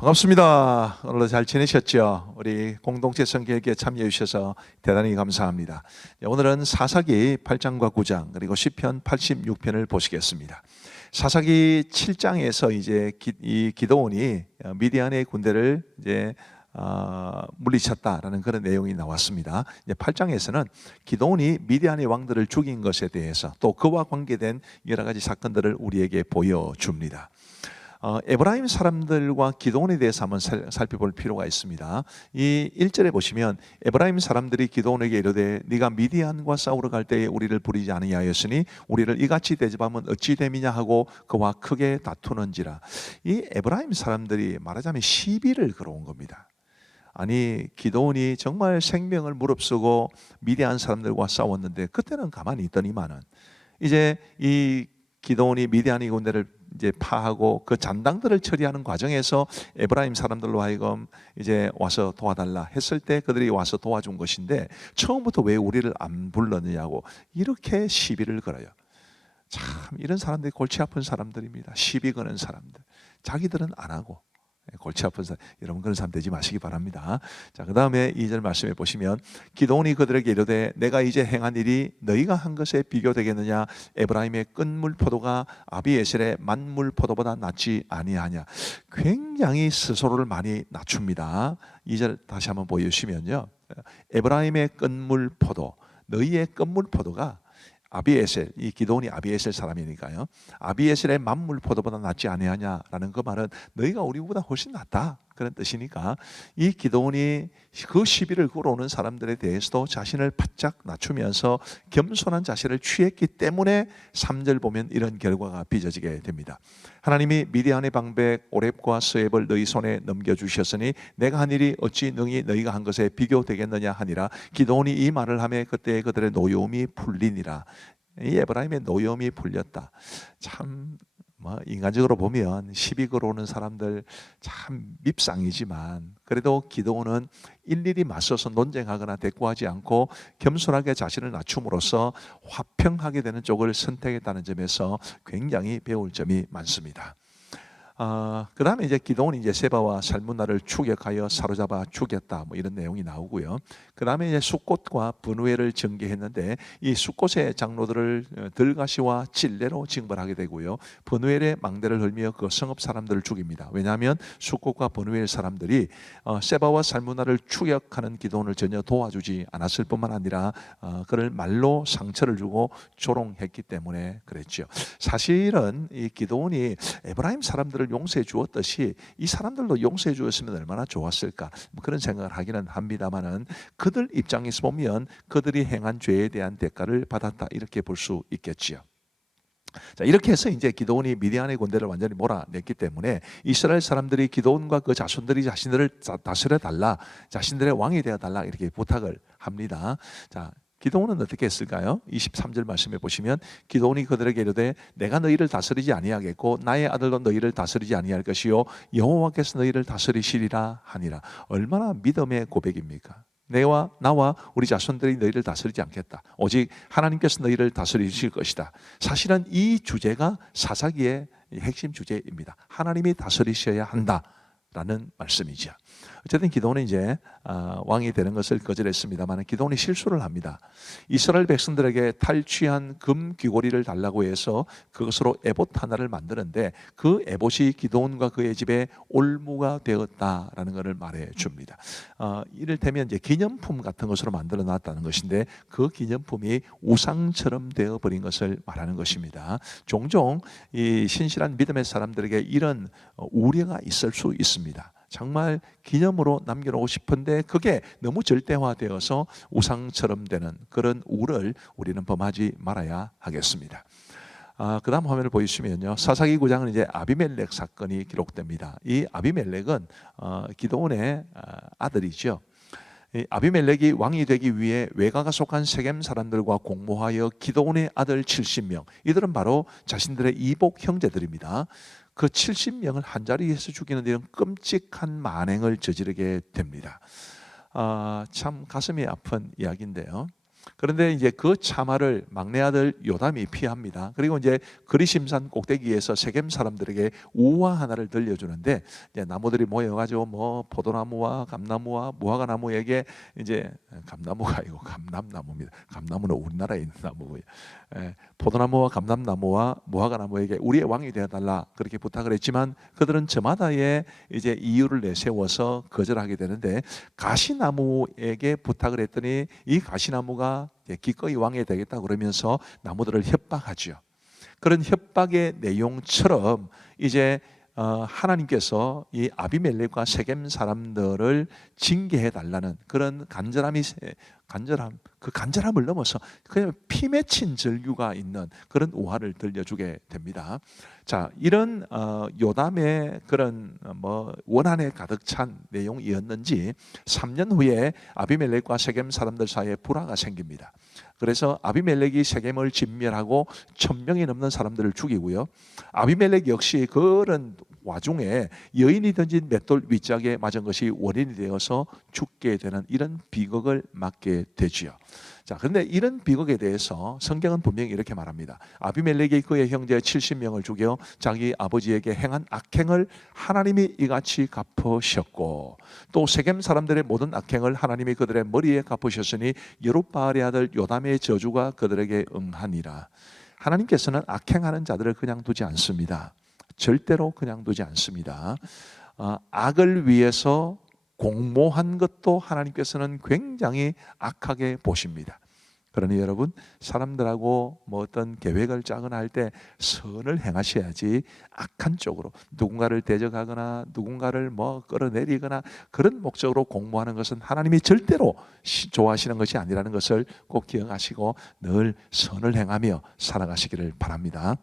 반갑습니다. 오늘도 잘 지내셨죠? 우리 공동체 성교회에 참여해 주셔서 대단히 감사합니다. 오늘은 사사기 8장과 9장 그리고 시편 86편을 보시겠습니다. 사사기 7장에서 이제 이 기드온이 미디안의 군대를 이제 물리쳤다라는 그런 내용이 나왔습니다. 이제 8장에서는 기드온이 미디안의 왕들을 죽인 것에 대해서 또 그와 관계된 여러 가지 사건들을 우리에게 보여줍니다. 에브라임 사람들과 기드온에 대해서 한번 살펴볼 필요가 있습니다. 이 1절에 보시면 에브라임 사람들이 기드온에게 이르되 네가 미디안과 싸우러 갈 때에 우리를 부리지 아니하였으니 우리를 이같이 대접하면 어찌 됨이냐 하고 그와 크게 다투는지라. 이 에브라임 사람들이 말하자면 시비를 걸어온 겁니다. 아니 기드온이 정말 생명을 무릅쓰고 미디안 사람들과 싸웠는데 그때는 가만히 있더니만은 이제 이 기드온이 미디안의 군대를 이제 파하고 그 잔당들을 처리하는 과정에서 에브라임 사람들로 하여금 이제 와서 도와달라 했을 때 그들이 와서 도와준 것인데 처음부터 왜 우리를 안 불렀느냐고 이렇게 시비를 걸어요. 참 이런 사람들이 골치 아픈 사람들입니다. 시비 거는 사람들. 자기들은 안 하고 골치 아픈 사람, 여러분 그런 사람 되지 마시기 바랍니다. 자, 그 다음에 2절 말씀에 보시면 기드온이 그들에게 이르되 내가 이제 행한 일이 너희가 한 것에 비교되겠느냐? 에브라임의 끝물 포도가 아비에셀의 만물 포도보다 낫지 아니하냐? 굉장히 스스로를 많이 낮춥니다. 2절 다시 한번 보여주시면요, 에브라임의 끝물 포도, 너희의 끝물 포도가 아비에셀, 이 기드온이 아비에셀 사람이니까요. 아비에셀의 만물 포도보다 낫지 아니하냐라는 그 말은 너희가 우리보다 훨씬 낫다 그런 뜻이니까 이 기드온이 그 시비를 걸어오는 사람들에 대해서도 자신을 바짝 낮추면서 겸손한 자세를 취했기 때문에 3절 보면 이런 결과가 빚어지게 됩니다. 하나님이 미디안의 방백 오렙과 스웹을 너희 손에 넘겨주셨으니 내가 한 일이 어찌 너희가 한 것에 비교되겠느냐 하니라. 기드온이 이 말을 하며 그때 그들의 노여움이 풀리니라. 이 에브라임의 노여움이 풀렸다. 참 인간적으로 보면 시비 걸어오는 사람들 참 밉상이지만 그래도 기드온은 일일이 맞서서 논쟁하거나 대꾸하지 않고 겸손하게 자신을 낮춤으로써 화평하게 되는 쪽을 선택했다는 점에서 굉장히 배울 점이 많습니다. 그 다음에 이제 기드온이 이제 세바와 살문나를 추격하여 사로잡아 죽였다 뭐 이런 내용이 나오고요. 그 다음에 이제 숫꽃과 분우엘을 전개했는데 이 숫꽃의 장로들을 들가시와 찔레로 징벌하게 되고요. 분우엘의 망대를 흘며 그 성읍 사람들을 죽입니다. 왜냐하면 숫꽃과 분우엘 사람들이 세바와 살문나를 추격하는 기드온을 전혀 도와주지 않았을 뿐만 아니라 그를 말로 상처를 주고 조롱했기 때문에 그랬죠. 사실은 이 기드온이 에브라임 사람들을 용서해 주었듯이 이 사람들도 용서해 주었으면 얼마나 좋았을까 그런 생각을 하기는 합니다만은 그들 입장에서 보면 그들이 행한 죄에 대한 대가를 받았다 이렇게 볼 수 있겠지요. 자, 이렇게 해서 이제 기드온이 미디안의 군대를 완전히 몰아냈기 때문에 이스라엘 사람들이 기드온과 그 자손들이 자신들을 다스려 달라, 자신들의 왕이 되어 달라 이렇게 부탁을 합니다. 자, 기드온은 어떻게 했을까요? 23절 말씀해 보시면 기드온이 그들에게 이르되 내가 너희를 다스리지 아니하겠고 나의 아들도 너희를 다스리지 아니할 것이요 여호와께서 너희를 다스리시리라 하니라. 얼마나 믿음의 고백입니까? 나와 우리 자손들이 너희를 다스리지 않겠다. 오직 하나님께서 너희를 다스리실 것이다. 사실은 이 주제가 사사기의 핵심 주제입니다. 하나님이 다스리셔야 한다 라는 말씀이죠. 어쨌든 기드온은 이제 왕이 되는 것을 거절했습니다만 기드온이 실수를 합니다. 이스라엘 백성들에게 탈취한 금 귀고리를 달라고 해서 그것으로 에봇 하나를 만드는데 그 에봇이 기드온과 그의 집에 올무가 되었다라는 것을 말해 줍니다. 이를테면 이제 기념품 같은 것으로 만들어 놨다는 것인데 그 기념품이 우상처럼 되어 버린 것을 말하는 것입니다. 종종 이 신실한 믿음의 사람들에게 이런 우려가 있을 수 있습니다. 정말 기념으로 남겨놓고 싶은데 그게 너무 절대화되어서 우상처럼 되는 그런 우를 우리는 범하지 말아야 하겠습니다. 그 다음 화면을 보시면요, 사사기 9장은 이제 아비멜렉 사건이 기록됩니다. 이 아비멜렉은 기드온의 아들이죠. 이 아비멜렉이 왕이 되기 위해 외가가 속한 세겜 사람들과 공모하여 기드온의 아들 70명, 이들은 바로 자신들의 이복 형제들입니다. 그 70명을 한자리에서 죽이는 이런 끔찍한 만행을 저지르게 됩니다. 참 가슴이 아픈 이야기인데요. 그런데 이제 그 참화를 막내 아들 요담이 피합니다. 그리고 이제 그리심산 꼭대기에서 세겜 사람들에게 우화 하나를 들려주는데, 이제 나무들이 모여가지고 뭐 포도나무와 감나무와 무화과 나무에게 이제, 감나무가 아니고 감람나무입니다. 감나무는 우리나라에 있는 나무고요. 포도나무와 감람나무와 무화과 나무에게 우리의 왕이 되어달라 그렇게 부탁을 했지만, 그들은 저마다의 이제 이유를 내세워서 거절하게 되는데, 가시나무에게 부탁을 했더니 이 가시나무가 기꺼이 왕이 되겠다 그러면서 나무들을 협박하죠. 그런 협박의 내용처럼 이제 하나님께서 이 아비멜렉과 세겜 사람들을 징계해 달라는 그런 그 간절함을 넘어서 그냥 피 맺힌 절규가 있는 그런 우화를 들려주게 됩니다. 자, 이런 요담의 그런 원한에 가득 찬 내용이었는지 3년 후에 아비멜렉과 세겜 사람들 사이에 불화가 생깁니다. 그래서 아비멜렉이 세겜을 진멸하고 1000명이 넘는 사람들을 죽이고요. 아비멜렉 역시 그런 와중에 여인이 던진 맷돌 윗짝에 맞은 것이 원인이 되어서 죽게 되는 이런 비극을 맞게 되지요. 자, 그런데 이런 비극에 대해서 성경은 분명히 이렇게 말합니다. 아비멜렉이 그의 형제 70명을 죽여 자기 아버지에게 행한 악행을 하나님이 이같이 갚으셨고, 또 세겜 사람들의 모든 악행을 하나님이 그들의 머리에 갚으셨으니 여룹바알의 아들 요담의 저주가 그들에게 응하니라. 하나님께서는 악행하는 자들을 그냥 두지 않습니다. 절대로 그냥 두지 않습니다. 악을 위해서 공모한 것도 하나님께서는 굉장히 악하게 보십니다. 그러니 여러분, 사람들하고 어떤 계획을 짜거나 할 때 선을 행하셔야지, 악한 쪽으로 누군가를 대적하거나 누군가를 끌어내리거나 그런 목적으로 공모하는 것은 하나님이 절대로 좋아하시는 것이 아니라는 것을 꼭 기억하시고 늘 선을 행하며 살아가시기를 바랍니다.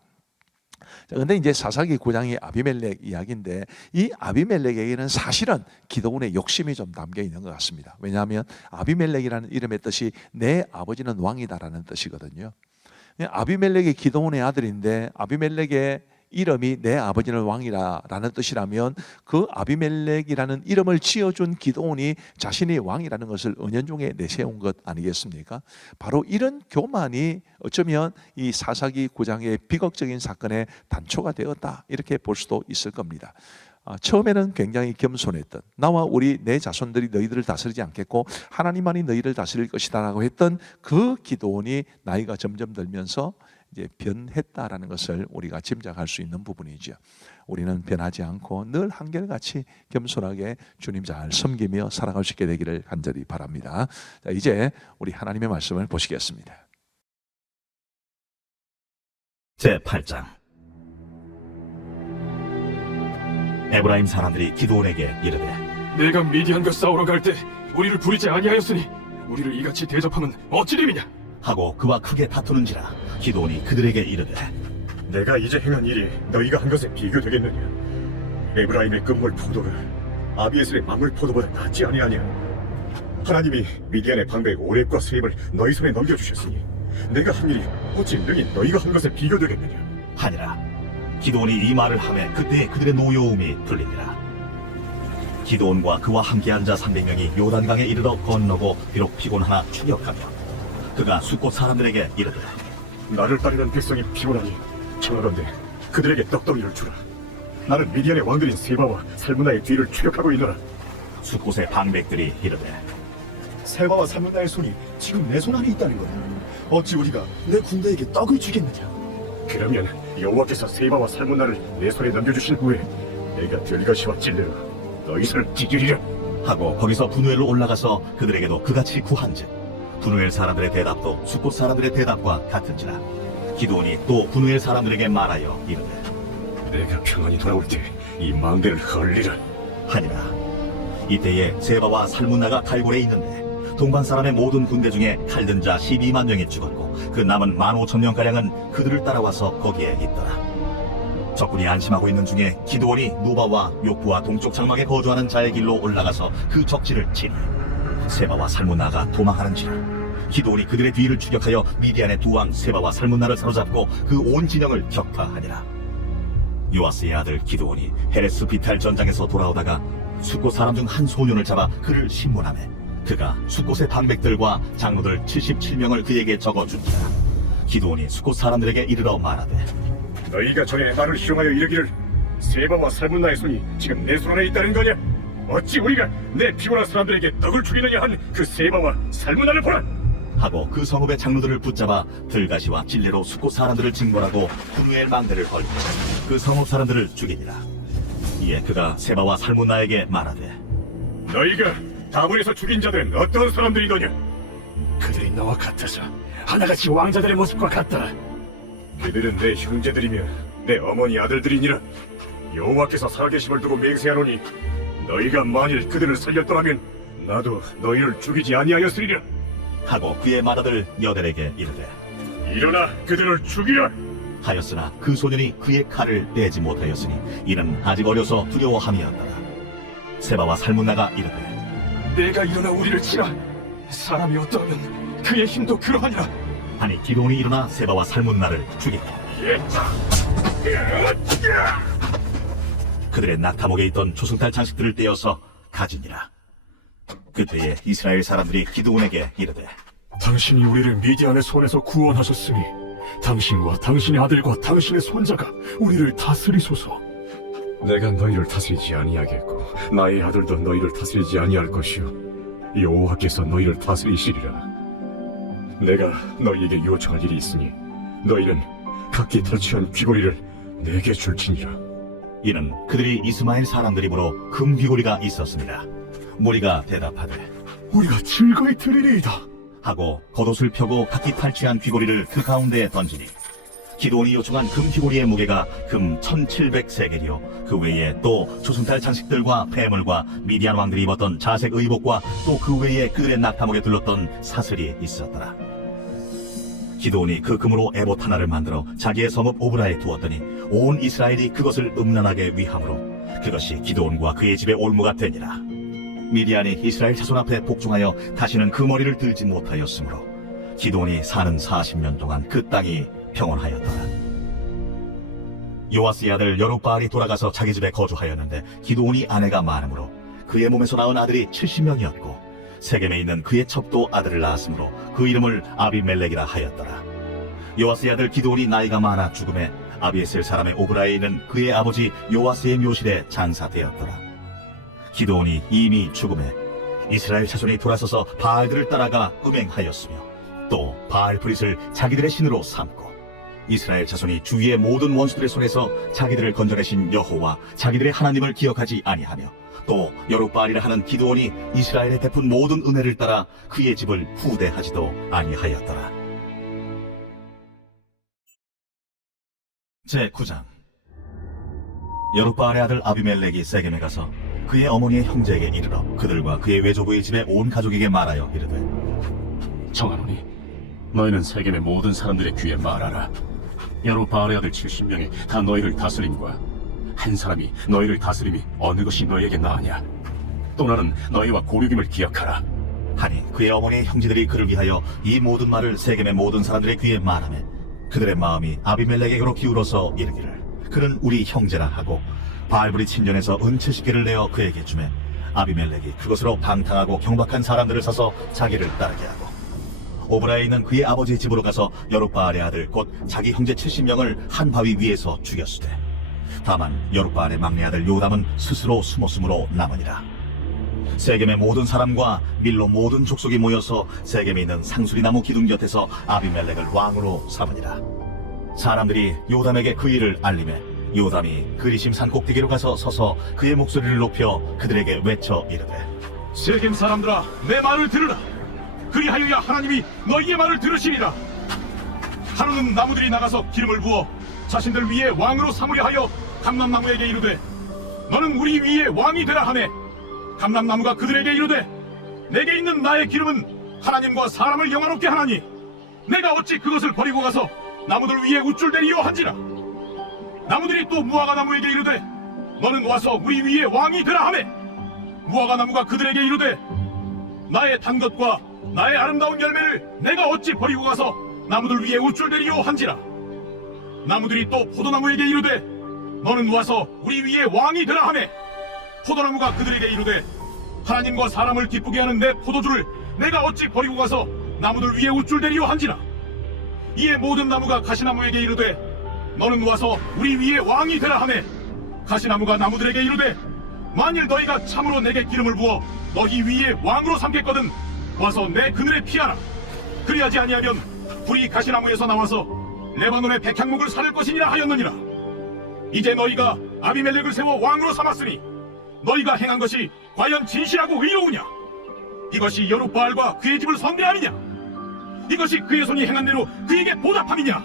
그런데 이제 사사기 9장이 아비멜렉 이야기인데, 이 아비멜렉에게는 사실은 기드온의 욕심이 좀 담겨 있는 것 같습니다. 왜냐하면 아비멜렉이라는 이름의 뜻이 내 아버지는 왕이다라는 뜻이거든요. 아비멜렉이 기드온의 아들인데 아비멜렉의 이름이 내 아버지는 왕이라는 뜻이라면, 그 아비멜렉이라는 이름을 지어준 기드온이 자신이 왕이라는 것을 은연중에 내세운 것 아니겠습니까? 바로 이런 교만이 어쩌면 이 사사기 9장의 비극적인 사건의 단초가 되었다, 이렇게 볼 수도 있을 겁니다. 처음에는 굉장히 겸손했던, 나와 내 자손들이 너희들을 다스리지 않겠고 하나님만이 너희를 다스릴 것이다 라고 했던 그 기드온이 나이가 점점 들면서 이제 변했다라는 것을 우리가 짐작할 수 있는 부분이죠. 우리는 변하지 않고 늘 한결같이 겸손하게 주님 잘 섬기며 살아갈 수 있게 되기를 간절히 바랍니다. 자, 이제 우리 하나님의 말씀을 보시겠습니다. 제8장. 에브라임 사람들이 기드온에게 이르되, 내가 미디안과 싸우러 갈 때 우리를 부리지 아니하였으니 우리를 이같이 대접하면 어찌됨이냐 하고 그와 크게 다투는지라. 기드온이 그들에게 이르되, 내가 이제 행한 일이 너희가 한 것에 비교되겠느냐? 에브라임의 끝물 포도를 아비에셀의 만물 포도보다 낫지 아니하냐? 하나님이 미디안의 방백 오렙과 세입을 너희 손에 넘겨주셨으니 내가 한 일이 어찌 능히 너희가 한 것에 비교되겠느냐? 하니라. 기드온이 이 말을 하매 그때 그들의 노여움이 풀리니라. 기드온과 그와 함께 앉아 300명이 요단강에 이르러 건너고 비록 피곤하나 추격하며, 그가 숫곳 사람들에게 이르되, 나를 따르는 백성이 피곤하니 청하건대 그들에게 떡덩이를 주라. 나는 미디안의 왕들인 세바와 살문나의 뒤를 추격하고 있노라. 숫곳의 방백들이 이르되, 세바와 살문나의 손이 지금 내 손 안에 있다는 거다. 어찌 우리가 내 군대에게 떡을 주겠느냐? 그러면 여호와께서 세바와 살문나를 내 손에 넘겨주신 후에 내가 들가시와 찔레로 너희 손을 찢으리라. 하고 거기서 분우엘로 올라가서 그들에게도 그같이 구한즉, 분우엘 사람들의 대답도 숫곳 사람들의 대답과 같은지라. 기드온이 또 분우엘 사람들에게 말하여 이르되, 내가 평안히 돌아올 때 이 망대를 헐리라 하니라. 이때에 세바와 살문나가 칼골에 있는데 동방 사람의 모든 군대 중에 칼든 자 12만 명이 죽었고 그 남은 15,000명가량은 그들을 따라와서 거기에 있더라. 적군이 안심하고 있는 중에 기드온이 누바와 욕부와 동쪽 장막에 거주하는 자의 길로 올라가서 그 적지를 치니 세바와 살문나가 도망하는지라. 기드온이 그들의 뒤를 추격하여 미디안의 두 왕 세바와 살문나를 사로잡고 그 온 진영을 격파하니라. 요아스의 아들 기드온이 헤레스 비탈 전장에서 돌아오다가 숫곳 사람 중 한 소년을 잡아 그를 신문하매 그가 숫곳의 방백들과 장로들 77명을 그에게 적어주니라. 기드온이 숫곳 사람들에게 이르러 말하되 너희가 전에 나를 희롱하여 이르기를 세바와 살문나의 손이 지금 내 손 안에 있다는 거냐? 어찌 우리가 내 피곤한 사람들에게 떡을 죽이느냐 한 그 세바와 살문나를 보라. 하고 그 성읍의 장로들을 붙잡아 들가시와 진례로 숫곳 사람들을 징벌하고 분우엘 망대를 걸고 그 성읍 사람들을 죽이니라. 이에 그가 세바와 살문나에게 말하되 너희가 다문에서 죽인 자들은 어떤 사람들이더냐? 그들이 너와 같아서 하나같이 왕자들의 모습과 같다. 그들은 내 형제들이며 내 어머니 아들들이니라. 여호와께서 살아계심을 두고 맹세하노니 너희가 만일 그들을 살렸더라면 나도 너희를 죽이지 아니하였으리라. 하고 그의 맏아들 여델에게 이르되 일어나 그들을 죽이라. 하였으나 그 소년이 그의 칼을 떼지 못하였으니 이는 아직 어려서 두려워함이었더라. 세바와 살문나가 이르되 내가 일어나 우리를 치라. 사람이 어떠하면 그의 힘도 그러하니라. 아니 기드온이 일어나 세바와 살문나를 죽이고 그들의 낙타목에 있던 조승달 장식들을 떼어서 가지니라. 그때에 이스라엘 사람들이 기드온에게 이르되 당신이 우리를 미디안의 손에서 구원하셨으니 당신과 당신의 아들과 당신의 손자가 우리를 다스리소서. 내가 너희를 다스리지 아니하겠고 나의 아들도 너희를 다스리지 아니할 것이요 여호와께서 너희를 다스리시리라. 내가 너희에게 요청할 일이 있으니 너희는 각기 탈취한 귀고리를 내게 줄지니라. 이는 그들이 이스마엘 사람들이므로 금 귀고리가 있었습니다. 무리가 대답하되 우리가 즐거이 드리리이다. 하고 겉옷을 펴고 각기 탈취한 귀고리를 그 가운데에 던지니 기드온이 요청한 금 귀고리의 무게가 금 1700세겔이요 그 외에 또 조승달 장식들과 폐물과 미디안 왕들이 입었던 자색 의복과 또 그 외에 그들의 낙타목에 둘렀던 사슬이 있었더라. 기드온이 그 금으로 에봇 하나를 만들어 자기의 성읍 오브라에 두었더니 온 이스라엘이 그것을 음란하게 위함으로 그것이 기드온과 그의 집의 올무가 되니라. 미디안이 이스라엘 자손 앞에 복종하여 다시는 그 머리를 들지 못하였으므로 기드온이 사는 40년 동안 그 땅이 평온하였더라. 요아스의 아들 여룹바알이 돌아가서 자기 집에 거주하였는데 기드온이 아내가 많으므로 그의 몸에서 낳은 아들이 70명이었고 세겜에 있는 그의 첩도 아들을 낳았으므로 그 이름을 아비멜렉이라 하였더라. 요아스의 아들 기드온이 나이가 많아 죽음에 아비에셀 사람의 오브라에 있는 그의 아버지 요아스의 묘실에 장사되었더라. 기드온이 이미 죽음에 이스라엘 자손이 돌아서서 바알들을 따라가 음행하였으며 또 바알 브릿을 자기들의 신으로 삼고 이스라엘 자손이 주위의 모든 원수들의 손에서 자기들을 건져내신 여호와 자기들의 하나님을 기억하지 아니하며 또 여룹바알이라 하는 기드온이 이스라엘에 베푼 모든 은혜를 따라 그의 집을 후대하지도 아니하였더라. 제9장 여룹바알의 아들 아비멜렉이 세겜에 가서 그의 어머니의 형제에게 이르러 그들과 그의 외조부의 집에 온 가족에게 말하여 이르되 정하노니 너희는 세겜의 모든 사람들의 귀에 말하라. 여룹바알의 아들 70명이 다 너희를 다스림과 한 사람이 너희를 다스림이 어느 것이 너희에게 나으냐. 또 나는 너희와 고륙임을 기억하라. 하니 그의 어머니의 형제들이 그를 위하여 이 모든 말을 세겜의 모든 사람들의 귀에 말하매 그들의 마음이 아비멜렉에게로 기울어서 이르기를 그는 우리 형제라 하고 바알브리 친전에서 은 70개를 내어 그에게 주매 아비멜렉이 그것으로 방탕하고 경박한 사람들을 사서 자기를 따르게 하고 오브라에 있는 그의 아버지의 집으로 가서 여룹바알의 아들 곧 자기 형제 70명을 한 바위 위에서 죽였으되 다만 여룹바알의 막내 아들 요담은 스스로 숨었으므로 남으니라. 세겜의 모든 사람과 밀로 모든 족속이 모여서 세겜에 있는 상수리나무 기둥 곁에서 아비멜렉을 왕으로 삼으니라. 사람들이 요담에게 그 일을 알림해 요담이 그리심 산 꼭대기로 가서 서서 그의 목소리를 높여 그들에게 외쳐 이르되 세겜 사람들아, 내 말을 들으라. 그리하여야 하나님이 너희의 말을 들으시리라. 하루는 나무들이 나가서 기름을 부어 자신들 위에 왕으로 삼으려 하여 감람나무에게 이르되 너는 우리 위에 왕이 되라 하매 감람나무가 그들에게 이르되 내게 있는 나의 기름은 하나님과 사람을 영화롭게 하나니 내가 어찌 그것을 버리고 가서 나무들 위에 우쭐대리요 한지라. 나무들이 또 무화과 나무에게 이르되 너는 와서 우리 위에 왕이 되라 하매 무화과 나무가 그들에게 이르되 나의 단 것과 나의 아름다운 열매를 내가 어찌 버리고 가서 나무들 위에 우쭐대리요 한지라. 나무들이 또 포도나무에게 이르되 너는 와서 우리 위에 왕이 되라 하매 포도나무가 그들에게 이르되 하나님과 사람을 기쁘게 하는 내 포도주를 내가 어찌 버리고 가서 나무들 위에 우쭐대리요 한지라. 이에 모든 나무가 가시나무에게 이르되 너는 와서 우리 위에 왕이 되라 하매 가시나무가 나무들에게 이르되 만일 너희가 참으로 내게 기름을 부어 너희 위에 왕으로 삼겠거든 와서 내 그늘에 피하라. 그리하지 아니하면 불이 가시나무에서 나와서 레바논의 백향목을 사를 것이니라 하였느니라. 이제 너희가 아비멜렉을 세워 왕으로 삼았으니 너희가 행한 것이 과연 진실하고 의로우냐? 이것이 여룻바알과 그의 집을 선대 아니냐? 이것이 그의 손이 행한 대로 그에게 보답함이냐?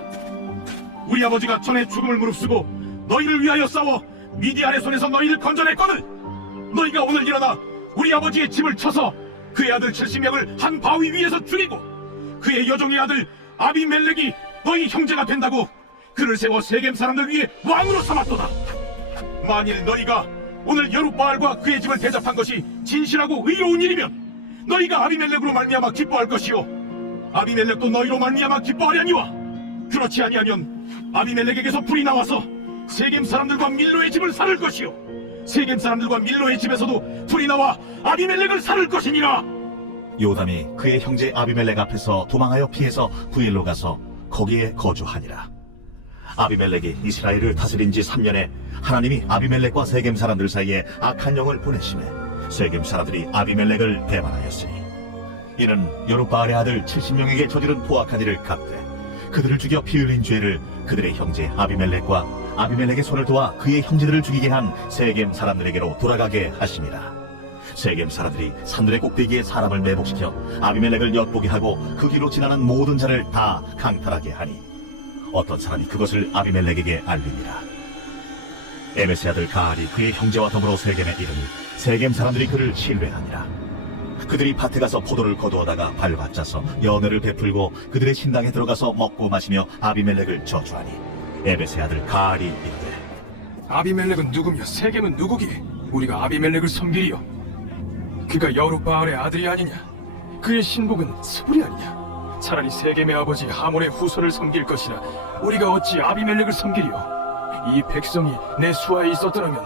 우리 아버지가 전에 죽음을 무릅쓰고 너희를 위하여 싸워 미디안의 손에서 너희를 건져냈거든. 너희가 오늘 일어나 우리 아버지의 집을 쳐서 그의 아들 70명을 한 바위 위에서 죽이고 그의 여종의 아들 아비멜렉이 너희 형제가 된다고 그를 세워 세겜 사람들 위에 왕으로 삼았도다. 만일 너희가 오늘 여룻바알과 그의 집을 대접한 것이 진실하고 의로운 일이면 너희가 아비멜렉으로 말미암아 기뻐할 것이요 아비멜렉도 너희로 말미암아 기뻐하려니와 그렇지 아니하면 아비멜렉에게서 불이 나와서 세겜 사람들과 밀로의 집을 살을 것이요 세겜 사람들과 밀로의 집에서도 불이 나와 아비멜렉을 살을 것이니라. 요담이 그의 형제 아비멜렉 앞에서 도망하여 피해서 부엘로 가서 거기에 거주하니라. 아비멜렉이 이스라엘을 다스린 지 3년에 하나님이 아비멜렉과 세겜 사람들 사이에 악한 영을 보내심에 세겜 사람들이 아비멜렉을 배반하였으니 이는 여룻바알의 아들 70명에게 저지른 포악한 일을 갚되 그들을 죽여 피 흘린 죄를 그들의 형제 아비멜렉과 아비멜렉의 손을 도와 그의 형제들을 죽이게 한 세겜 사람들에게로 돌아가게 하심이라. 세겜 사람들이 산들의 꼭대기에 사람을 매복시켜 아비멜렉을 엿보게 하고 그 길로 지나는 모든 자를 다 강탈하게 하니 어떤 사람이 그것을 아비멜렉에게 알리니라. 에베스의 아들 가알이 그의 형제와 더불어 세겜에 이르니 세겜 사람들이 그를 신뢰하니라. 그들이 밭에 가서 포도를 거두어다가 밟아짜서 연회를 베풀고 그들의 신당에 들어가서 먹고 마시며 아비멜렉을 저주하니 에베스의 아들 가알이 이르되 아비멜렉은 누구며 세겜은 누구기에 우리가 아비멜렉을 섬기리요? 그가 여룻바알의 아들이 아니냐? 그의 신복은 스불이 아니냐? 차라리 세겜의 아버지 하몬의 후손을 섬길 것이라 우리가 어찌 아비멜렉을 섬기리요? 이 백성이 내 수하에 있었더라면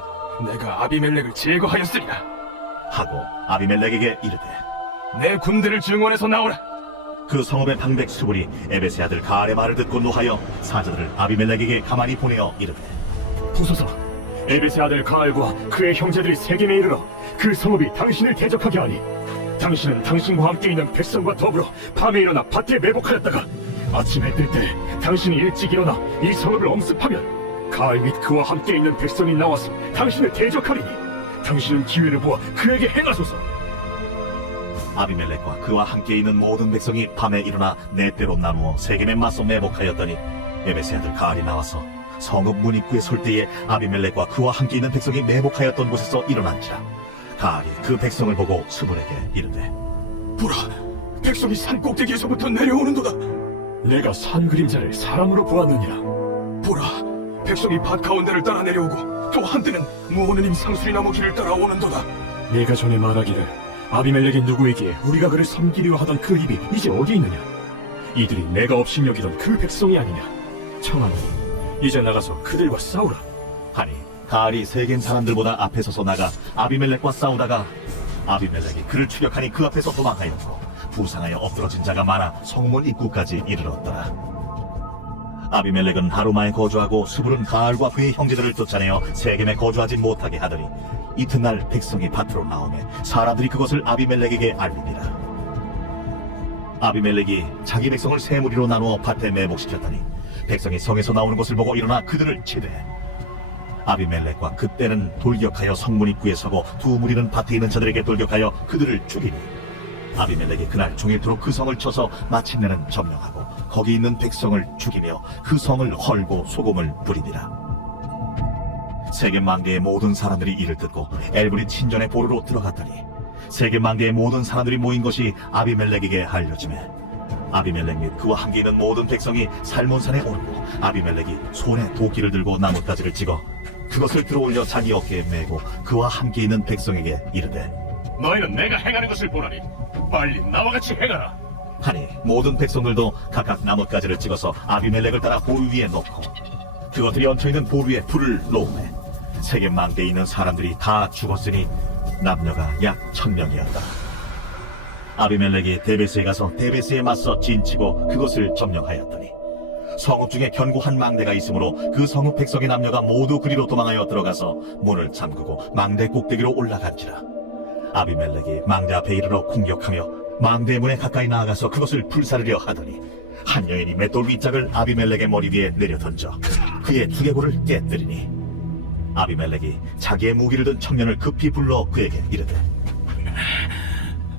내가 아비멜렉을 제거하였으리라. 하고 아비멜렉에게 이르되 내 군대를 증원해서 나오라. 그 성읍의 방백 수불이 에베스의 아들 가알의 말을 듣고 노하여 사자들을 아비멜렉에게 가만히 보내어 이르되 보소서, 에베스의 아들 가알과 그의 형제들이 세겜에 이르러 그 성읍이 당신을 대적하게 하니 당신은 당신과 함께 있는 백성과 더불어 밤에 일어나 밭에 매복하였다가 아침에 뜰 때 당신이 일찍 일어나 이 성읍을 엄습하면 가알 및 그와 함께 있는 백성이 나와서 당신을 대적하리니 당신은 기회를 보아 그에게 행하소서. 아비멜렉과 그와 함께 있는 모든 백성이 밤에 일어나 네 때로 나누어 세겜에 맞서 매복하였더니 에베스의 아들 가알이 나와서 성읍 문 입구에 설 때에 아비멜렉과 그와 함께 있는 백성이 매복하였던 곳에서 일어난지라. 가알이 그 백성을 보고 스불에게 이르되 보라, 백성이 산 꼭대기에서부터 내려오는도다. 내가 산 그림자를 사람으로 보았느니라. 보라, 백성이 밭 가운데를 따라 내려오고 또 한때는 무오느님 상수리나무 길을 따라 오는도다. 내가 전에 말하기를 아비멜렉이 누구에게 우리가 그를 섬기려 하던 그 입이 이제 어디 있느냐? 이들이 내가 업신여기던 그 백성이 아니냐? 청하노니 이제 나가서 그들과 싸우라. 하니 가알이 세겜 사람들보다 앞에 서서 나가 아비멜렉과 싸우다가 아비멜렉이 그를 추격하니 그 앞에서 도망하였고 부상하여 엎드러진 자가 많아 성문 입구까지 이르렀더라. 아비멜렉은 하루마에 거주하고 스불은 가알과 그의 형제들을 쫓아내어 세겜에 거주하지 못하게 하더니 이튿날 백성이 밭으로 나오매 사람들이 그것을 아비멜렉에게 알리니라. 아비멜렉이 자기 백성을 세 무리로 나누어 밭에 매복시켰더니 백성이 성에서 나오는 것을 보고 일어나 그들을 치되 아비멜렉과 그때는 돌격하여 성문 입구에 서고 두 무리는 밭에 있는 자들에게 돌격하여 그들을 죽이니 아비멜렉이 그날 종일토록 그 성을 쳐서 마침내는 점령하고 거기 있는 백성을 죽이며 그 성을 헐고 소금을 부리니라. 세겜 망대의 모든 사람들이 이를 듣고 엘브리 친전의 보루로 들어갔더니 세겜 망대의 모든 사람들이 모인 것이 아비멜렉에게 알려지매 아비멜렉 및 그와 함께 있는 모든 백성이 살몬산에 오르고 아비멜렉이 손에 도끼를 들고 나뭇가지를 찍어 그것을 들어올려 자기 어깨에 메고 그와 함께 있는 백성에게 이르되 너희는 내가 행하는 것을 보라니 빨리 나와 같이 행하라. 하니 모든 백성들도 각각 나뭇가지를 찍어서 아비멜렉을 따라 보루 위에 놓고 그것들이 얹혀있는 보루에 불을 놓으매 세겜 망대에 있는 사람들이 다 죽었으니 남녀가 약 1000명이었다. 아비멜렉이 데베스에 가서 데베스에 맞서 진치고 그것을 점령하였더니 성읍 중에 견고한 망대가 있으므로 그 성읍 백성의 남녀가 모두 그리로 도망하여 들어가서 문을 잠그고 망대 꼭대기로 올라간지라. 아비멜렉이 망대 앞에 이르러 공격하며 망대 문에 가까이 나아가서 그것을 불사르려 하더니 한 여인이 맷돌 윗짝을 아비멜렉의 머리 위에 내려 던져 그의 두개골을 깨뜨리니 아비멜렉이 자기의 무기를 든 청년을 급히 불러 그에게 이르되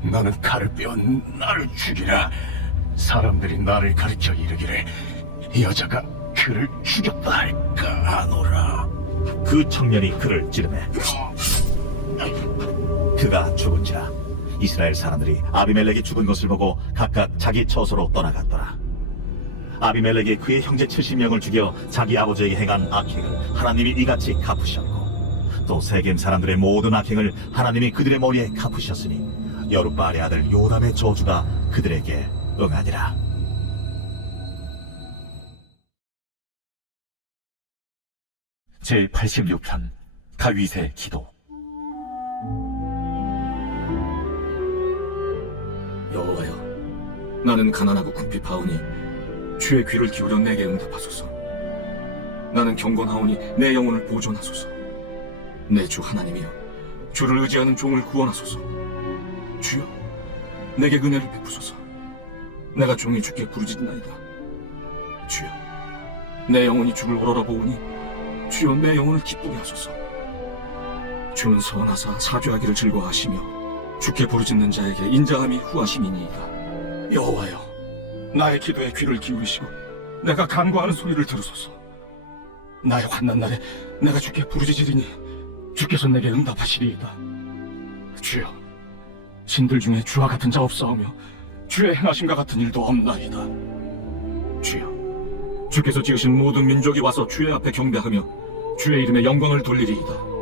나는 칼을 빼온 나를 죽이라. 사람들이 나를 가르쳐 이르기를 여자가 그를 죽였다 할까 하노라. 그 청년이 그를 찌르매 그가 죽은지라. 이스라엘 사람들이 아비멜렉이 죽은 것을 보고 각각 자기 처소로 떠나갔더라. 아비멜렉이 그의 형제 70명을 죽여 자기 아버지에게 행한 악행을 하나님이 이같이 갚으셨고 또 세겜 사람들의 모든 악행을 하나님이 그들의 머리에 갚으셨으니 여룻바알의 아들 요담의 저주가 그들에게 응하니라. 제86편 다윗의 기도. 여호와여, 나는 가난하고 궁핍하오니 주의 귀를 기울여 내게 응답하소서. 나는 경건하오니 내 영혼을 보존하소서. 내 주 하나님이여, 주를 의지하는 종을 구원하소서. 주여, 내게 은혜를 베푸소서. 내가 종이 주께 부르짖나이다. 주여, 내 영혼이 주를 우러러보오니 주여, 내 영혼을 기쁘게 하소서. 주는 선하사 사죄하기를 즐거워하시며 주께 부르짖는 자에게 인자함이 후하심이니이다. 여호와여, 나의 기도에 귀를 기울이시고 내가 간구하는 소리를 들으소서. 나의 환난 날에 내가 주께 부르짖으리니 주께서 내게 응답하시리이다. 주여, 신들 중에 주와 같은 자 없사오며 주의 행하심과 같은 일도 없나이다. 주여, 주께서 지으신 모든 민족이 와서 주의 앞에 경배하며 주의 이름에 영광을 돌리리이다.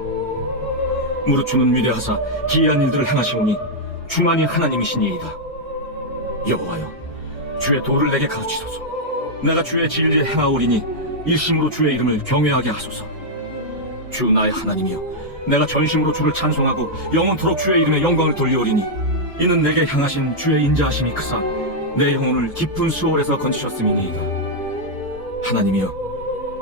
무릇 주는 위대하사 기이한 일들을 행하시오니 주만이 하나님이시니이다. 여호와여, 주의 도를 내게 가르치소서. 내가 주의 진리에 행하오리니 일심으로 주의 이름을 경외하게 하소서. 주 나의 하나님이여, 내가 전심으로 주를 찬송하고 영원토록 주의 이름에 영광을 돌리오리니 이는 내게 향하신 주의 인자하심이 크사 내 영혼을 깊은 수월에서 건지셨음이니이다. 하나님이여,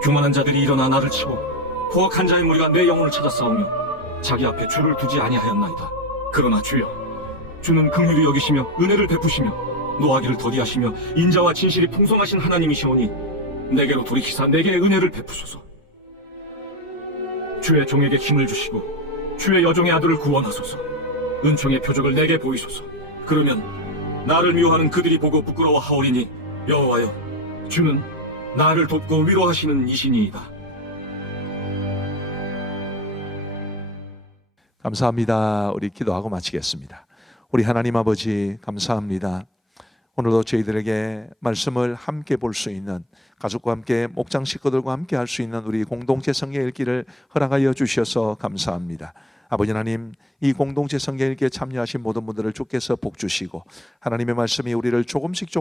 교만한 자들이 일어나 나를 치고 포악한 자의 무리가 내 영혼을 찾아 싸우며 자기 앞에 주를 두지 아니하였나이다. 그러나 주여, 주는 긍휼히 여기시며 은혜를 베푸시며 노하기를 더디하시며 인자와 진실이 풍성하신 하나님이시오니 내게로 돌이키사 내게 은혜를 베푸소서. 주의 종에게 힘을 주시고 주의 여종의 아들을 구원하소서. 은총의 표적을 내게 보이소서. 그러면 나를 미워하는 그들이 보고 부끄러워하오리니 여호와여, 주는 나를 돕고 위로하시는 이시니이다. 감사합니다. 우리 기도하고 마치겠습니다. 우리 하나님 아버지, 감사합니다. 오늘도 저희들에게 말씀을 함께 볼 수 있는, 가족과 함께 목장 식구들과 함께 할 수 있는 우리 공동체 성경 읽기를 허락하여 주셔서 감사합니다. 아버지 하나님, 이 공동체 성경 읽기에 참여하신 모든 분들을 주께서 복 주시고 하나님의 말씀이 우리를 조금씩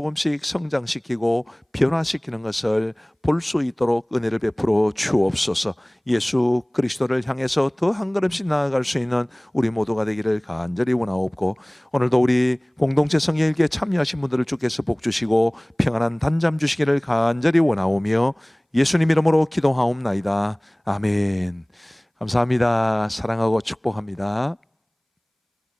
성장시키고 변화시키는 것을 볼 수 있도록 은혜를 베풀어 주옵소서. 예수 그리스도를 향해서 더 한 걸음씩 나아갈 수 있는 우리 모두가 되기를 간절히 원하옵고, 오늘도 우리 공동체 성경 읽기에 참여하신 분들을 주께서 복 주시고 평안한 단잠 주시기를 간절히 원하오며 예수님 이름으로 기도하옵나이다. 아멘. 감사합니다. 사랑하고 축복합니다.